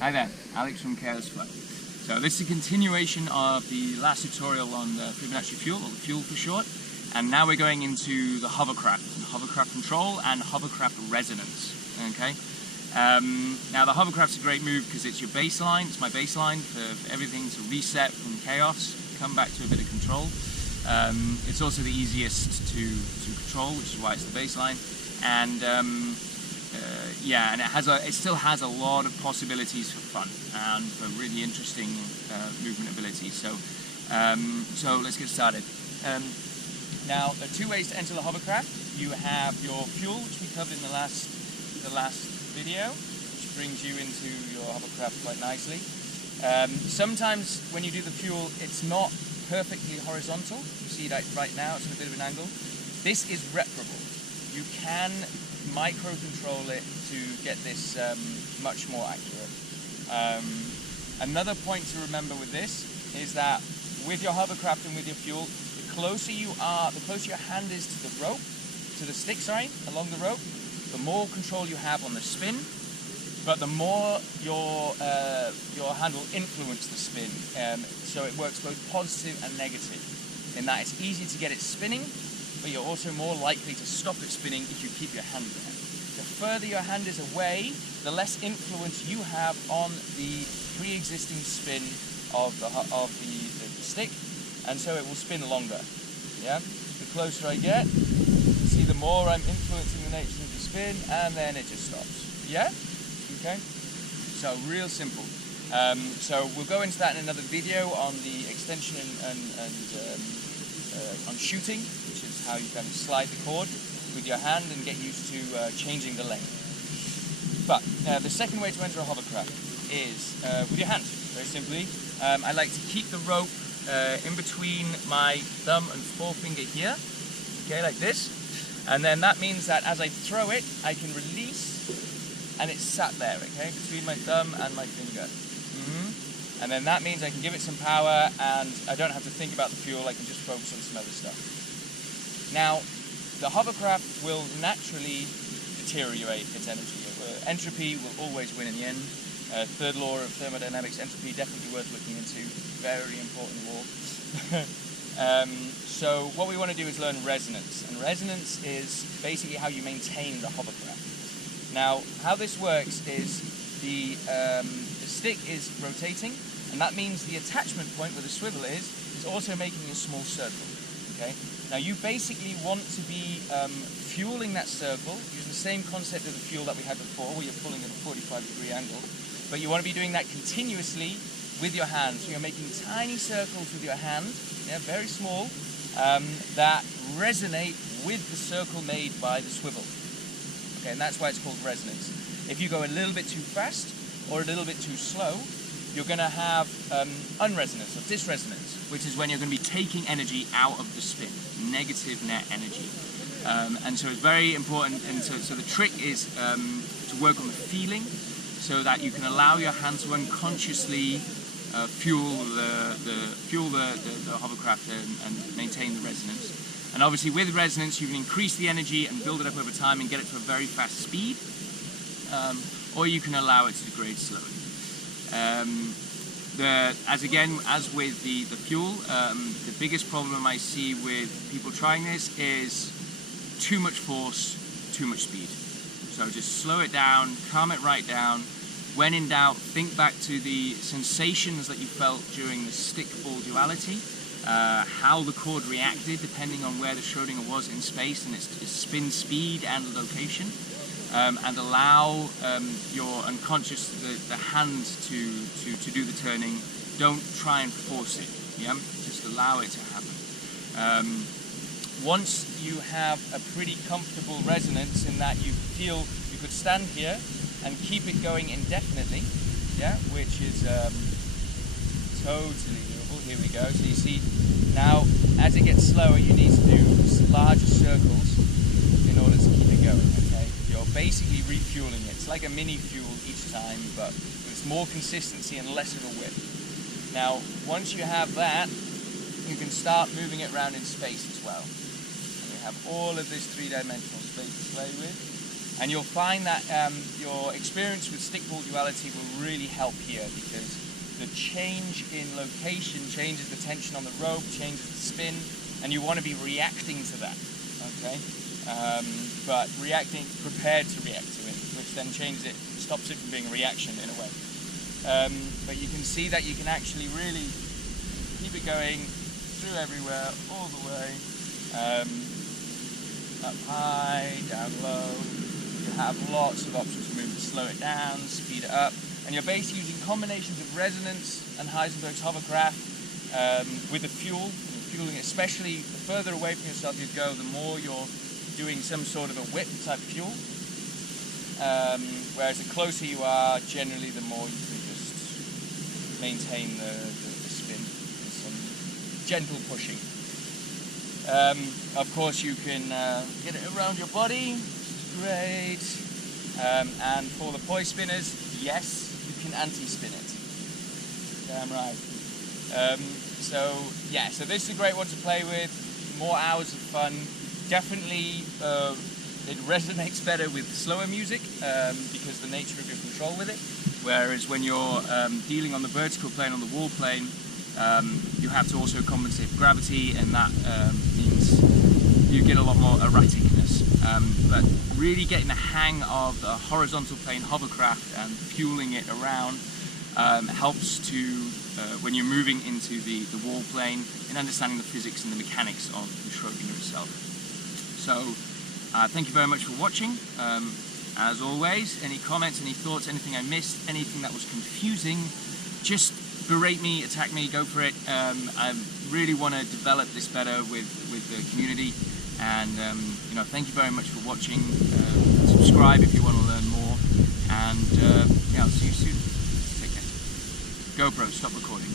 Hi there, Alex from Chaos Flow. So this is a continuation of the last tutorial on the Fibonacci fuel, or the fuel for short, and now we're going into the hovercraft, hovercraft control and hovercraft resonance. Okay. Now the hovercraft's a great move because it's your baseline. It's my baseline for everything to reset from chaos, come back to a bit of control. It's also the easiest to control, which is why it's the baseline. And yeah, and it still has a lot of possibilities for fun and for really interesting movement abilities. So let's get started. Now there are two ways to enter the hovercraft. You have your fuel, which we covered in the last video, which brings you into your hovercraft quite nicely. Sometimes when you do the fuel, it's not perfectly horizontal. You see that right now, it's at a bit of an angle. This is reparable. You can micro-control it to get this much more accurate. Another point to remember with this is that with your hovercraft and with your fuel, the closer your hand is to the rope, to the stick, along the rope, the more control you have on the spin, but the more your hand will influence the spin. So it works both positive and negative, in that it's easy to get it spinning, but you're also more likely to stop it spinning if you keep your hand there. The further your hand is away, the less influence you have on the pre-existing spin of the stick, and so it will spin longer. Yeah. The closer I get, you see the more I'm influencing the nature of the spin, and then it just stops. Yeah. Okay. So real simple. So we'll go into that in another video on the extension and on shooting, which is how you kind of slide the cord with your hand and get used to changing the length. But the second way to enter a hovercraft is with your hand. Very simply, I like to keep the rope in between my thumb and forefinger here, okay, like this, and then that means that as I throw it, I can release, and it's sat there, okay, between my thumb and my finger. And then that means I can give it some power, and I don't have to think about the fuel. I can just focus on some other stuff. Now, the hovercraft will naturally deteriorate its energy. Entropy will always win in the end. Third law of thermodynamics, entropy, definitely worth looking into. Very important law. So what we want to do is learn resonance. And resonance is basically how you maintain the hovercraft. Now, how this works is the stick is rotating, and that means the attachment point where the swivel is also making a small circle. Okay. Now you basically want to be fueling that circle using the same concept of the fuel that we had before, where you're pulling at a 45-degree angle, but you want to be doing that continuously with your hand. So you're making tiny circles with your hand, yeah, very small, that resonate with the circle made by the swivel. Okay, and that's why it's called resonance. If you go a little bit too fast or a little bit too slow, you're going to have unresonance or disresonance, which is when you're going to be taking energy out of the spin, negative net energy. And so it's very important, and so the trick is to work on the feeling, so that you can allow your hand to unconsciously fuel the hovercraft and maintain the resonance. And obviously with resonance you can increase the energy and build it up over time and get it to a very fast speed, or you can allow it to degrade slowly. As with the fuel, the biggest problem I see with people trying this is too much force, too much speed. So just slow it down, calm it right down. When in doubt, think back to the sensations that you felt during the stick-ball duality, how the cord reacted depending on where the Schrodinger was in space and its spin speed and location. And allow your unconscious, the hand to do the turning. Don't try and force it, yeah? Just allow it to happen. Once you have a pretty comfortable resonance in that you feel you could stand here and keep it going indefinitely, yeah, which is totally doable. Here we go. So you see, now as it gets slower, you need to do larger circles in order to keep it going, okay? You're basically refueling it. It's like a mini fuel each time, but with more consistency and less of a whip. Now, once you have that, you can start moving it around in space as well. And you have all of this three-dimensional space to play with. And you'll find that your experience with stick-ball duality will really help here, because the change in location changes the tension on the rope, changes the spin, and you want to be reacting to that, okay? But prepared to react to it, which then changes it, stops it from being a reaction in a way. But you can see that you can actually really keep it going through everywhere, all the way, up high, down low. You have lots of options to move, slow it down, speed it up, and you're basically using combinations of resonance and Heisenbergs Hovercraft with the fuel. Fueling, especially the further away from yourself you go, the more you're doing some sort of a whip type fuel. Whereas the closer you are, generally the more you can just maintain the spin with some gentle pushing. Of course you can get it around your body, which is great. And for the poi spinners, yes, you can anti-spin it. Damn right. So yeah, so this is a great one to play with, more hours of fun. Definitely it resonates better with slower music because the nature of your control with it, whereas when you're dealing on the vertical plane, on the wall plane, you have to also compensate for gravity, and that means you get a lot more erraticness. But really getting the hang of the horizontal plane hovercraft and fueling it around helps to, when you're moving into the wall plane, in understanding the physics and the mechanics of the Schrodinger itself. So, thank you very much for watching. As always, any comments, any thoughts, anything I missed, anything that was confusing, just berate me, attack me, go for it. I really want to develop this better with the community, and you know, thank you very much for watching. Subscribe if you want to learn more, and yeah, I'll see you soon. Take care. GoPro, stop recording.